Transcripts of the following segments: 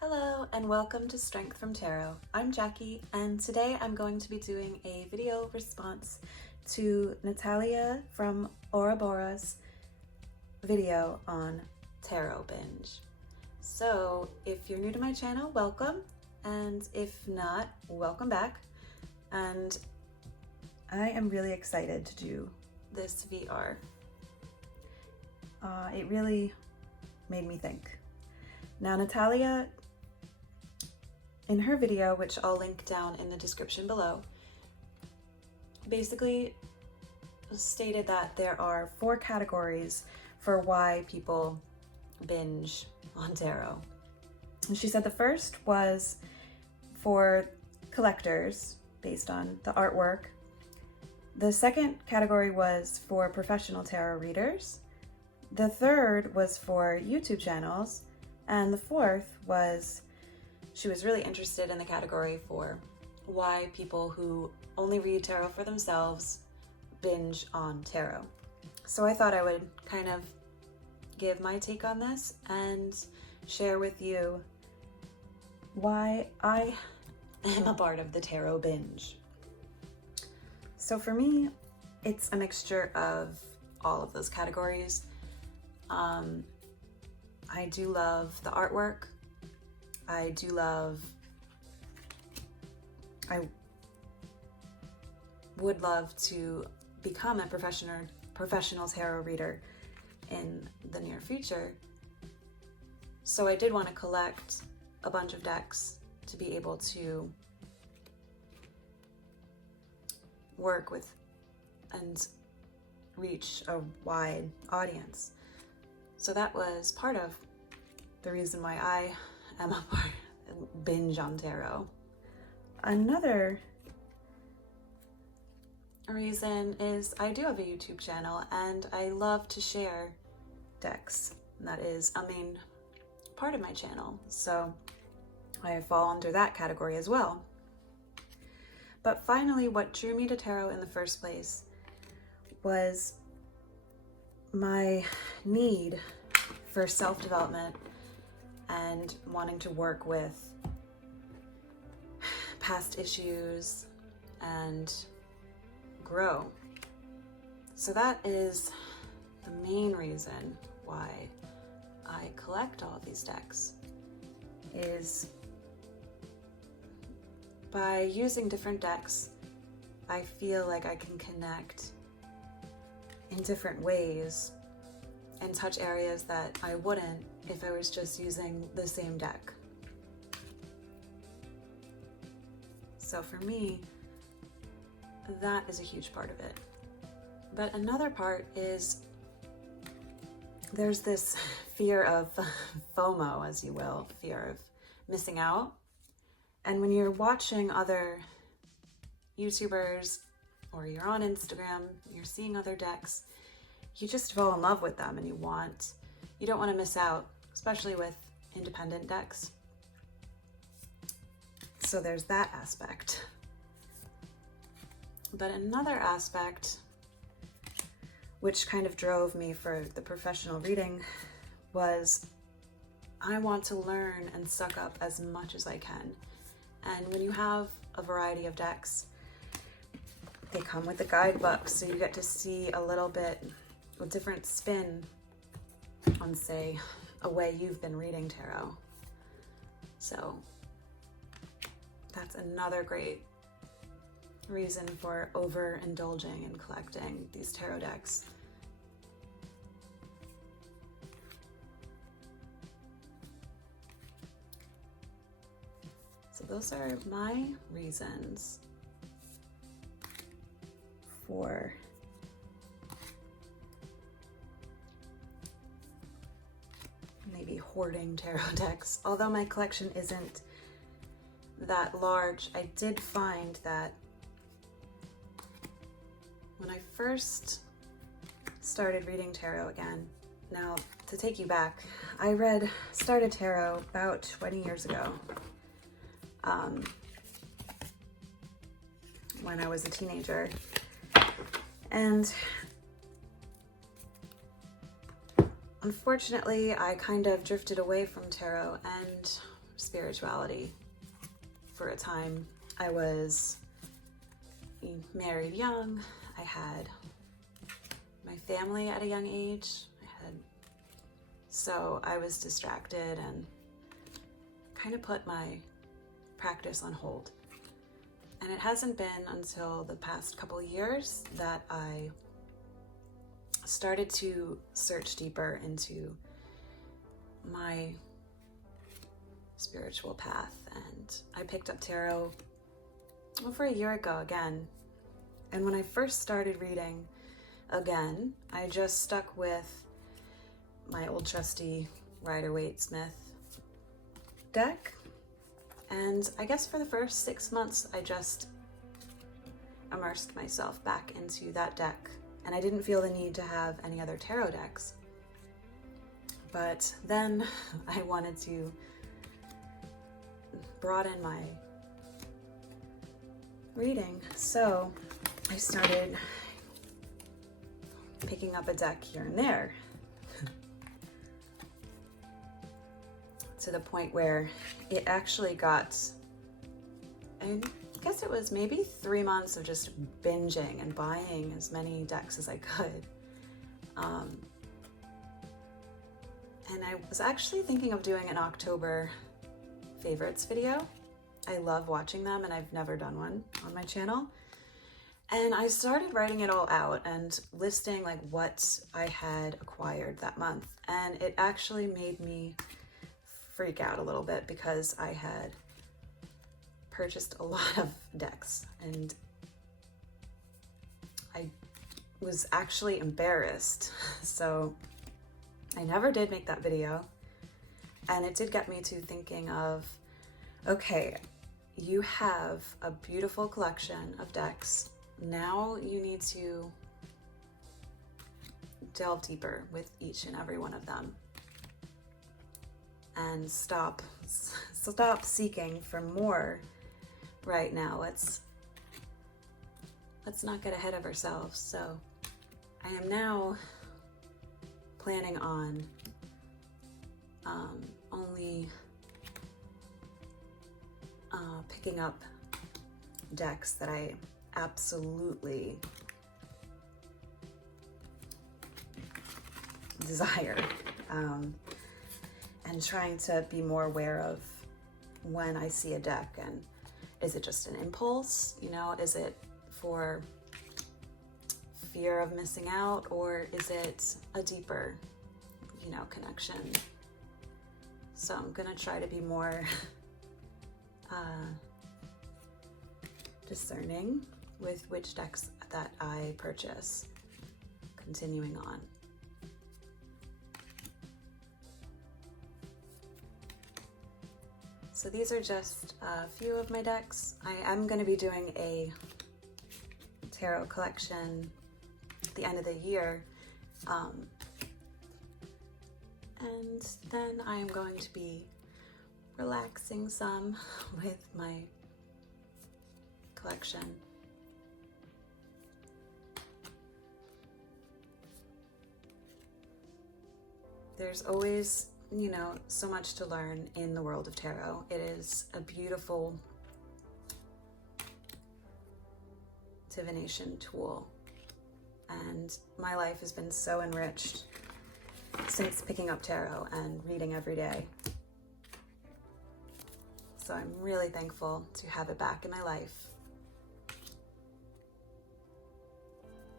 Hello and welcome to Strength from Tarot. I'm Jackie and today I'm going to be doing a video response to Natalia from Ouroboros video on tarot binge. So if you're new to my channel, welcome, and if not, welcome back. And I am really excited to do this VR. It really made me think. Now Natalia, in her video, which I'll link down in the description below, basically stated that there are 4 categories for why people binge on tarot. And she said the first was for collectors based on the artwork. The second category was for professional tarot readers. The third was for YouTube channels. And the fourth was she was really interested in the category for why people who only read tarot for themselves binge on tarot. So I thought I would kind of give my take on this and share with you why I am a part of the tarot binge. So for me, it's a mixture of all of those categories. I do love the artwork. I would love to become a professional tarot reader in the near future. So I did want to collect a bunch of decks to be able to work with and reach a wide audience. So that was part of the reason why I am a part binge on tarot. Another reason is I do have a YouTube channel and I love to share decks. And that is a main part of my channel. So I fall under that category as well. But finally, what drew me to tarot in the first place was my need for self-development and wanting to work with past issues and grow. So that is the main reason why I collect all of these decks, is by using different decks, I feel like I can connect in different ways and touch areas that I wouldn't if I was just using the same deck. So for me, that is a huge part of it. But another part is there's this fear of FOMO, as you will, fear of missing out. And when you're watching other YouTubers or you're on Instagram, you're seeing other decks, you just fall in love with them and you don't want to miss out, especially with independent decks. So there's that aspect. But another aspect, which kind of drove me for the professional reading, was I want to learn and suck up as much as I can. And when you have a variety of decks, they come with a guidebook, so you get to see a little bit a different spin on, say, a way you've been reading tarot. So that's another great reason for overindulging and collecting these tarot decks. So those are my reasons for maybe hoarding tarot decks. Although my collection isn't that large, I did find that when I first started reading tarot again, now to take you back, I started tarot about 20 years ago, when I was a teenager. And unfortunately, I kind of drifted away from tarot and spirituality. For a time, I was married young. I had my family at a young age. So I was distracted and kind of put my practice on hold. And it hasn't been until the past couple years that I started to search deeper into my spiritual path. And I picked up tarot over a year ago again. And when I first started reading again, I just stuck with my old trusty Rider-Waite Smith deck. And I guess for the first 6 months, I just immersed myself back into that deck. And I didn't feel the need to have any other tarot decks. But then I wanted to broaden my reading. So I started picking up a deck here and there. To the point where it actually got, I guess it was maybe 3 months of just binging and buying as many decks as I could. And I was actually thinking of doing an October favorites video. I love watching them, and I've never done one on my channel. And I started writing it all out and listing like what I had acquired that month. And it actually made me freak out a little bit because I had purchased a lot of decks and I was actually embarrassed. So I never did make that video. And it did get me to thinking of, okay, you have a beautiful collection of decks. Now you need to delve deeper with each and every one of them. And stop seeking for more right now. Let's not get ahead of ourselves. So I am now planning on only picking up decks that I absolutely desire. And trying to be more aware of when I see a deck, and is it just an impulse? You know, is it for fear of missing out, or is it a deeper, you know, connection? So I'm gonna try to be more discerning with which decks that I purchase. Continuing on. So these are just a few of my decks. I am going to be doing a tarot collection at the end of the year. And then I am going to be relaxing some with my collection. There's always, you know, so much to learn in the world of tarot. It is a beautiful divination tool, and my life has been so enriched since picking up tarot and reading every day. So I'm really thankful to have it back in my life,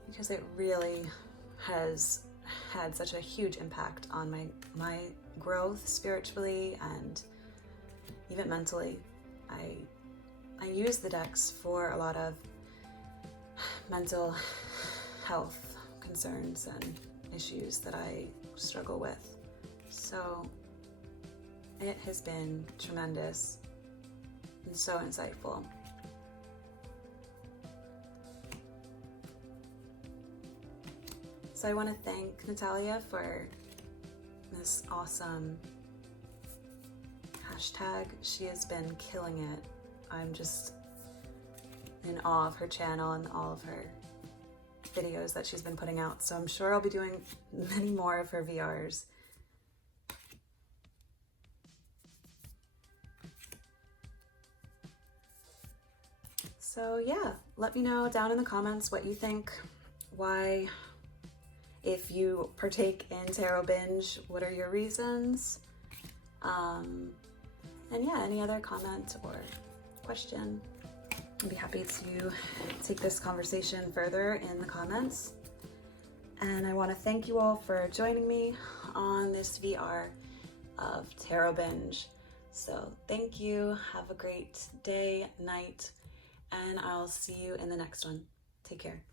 because it really has had such a huge impact on my growth spiritually and even mentally. I use the decks for a lot of mental health concerns and issues that I struggle with. So it has been tremendous and so insightful. So I want to thank Natalia for this awesome hashtag. She has been killing it. I'm just in awe of her channel and all of her videos that she's been putting out. So I'm sure I'll be doing many more of her VRs. So yeah, let me know down in the comments what you think, why, if you partake in Tarot Binge, what are your reasons? And yeah, any other comment or question, I'd be happy to take this conversation further in the comments. And I want to thank you all for joining me on this VR of Tarot Binge. So thank you, have a great day, night, and I'll see you in the next one. Take care.